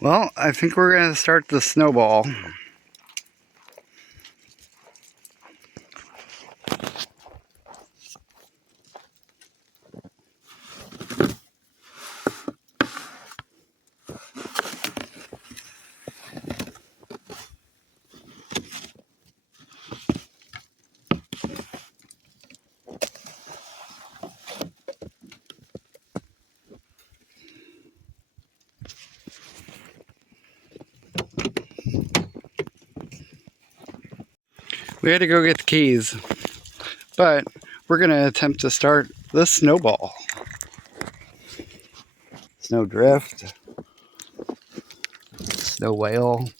Well, I think we're going to start the snowball. We had to go get the keys, but we're going to attempt to start the snowball. Snow drift, snow whale.